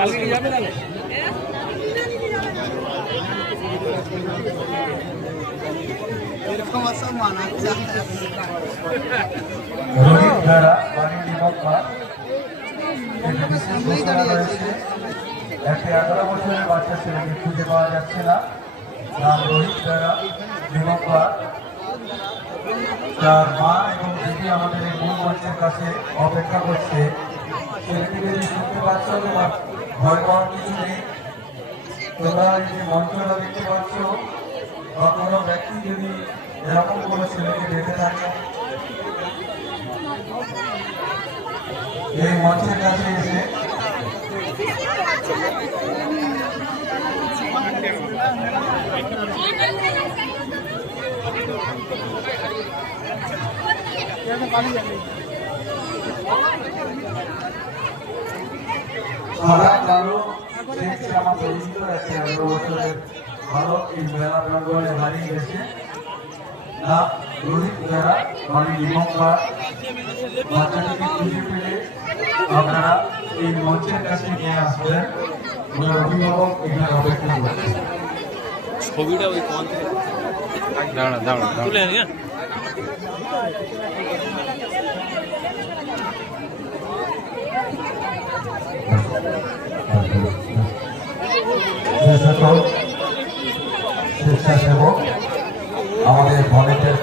কালকে যাবে তাহলে এরকম সব মানা একটি এগারো বছরের বাচ্চা ছেলেকে খুঁজে পাওয়া যাচ্ছে না নাম রোহিত বেড়া নিমক্কা তার মা এবং দিদি আমাদের এই মূল মঞ্চের কাছে অপেক্ষা করছে। ছেলেটি যদি শুনতে পাচ্ছ তোমার ভয় পাওয়ার কিছু নেই তোমরা যে মঞ্চটা দেখতে পাচ্ছ বা কোনো ব্যক্তি যদি এরকম কোনো ছেলেকে দেখে থাকে এই মঞ্চের কাছে এসে সারা কালো দেখছে আমার পরিচিত একটা এগারো বছরের ভালো এই মেলা প্রাঙ্গনে হারিয়ে গেছে না। রোহিত যারা মানে নিমকা বাচ্চাটিকে খুঁজে পেলে আপনারা এই মঞ্চের কাছে নিয়ে আসবেন ওনার অভিভাবক এখানে অপেক্ষা করছে ছবিটা ওই কোন দাঁড়া দাঁড়া তুলে নিয়ে স্বেচ্ছাসেবক আমাদের ভলেন্টিয়ার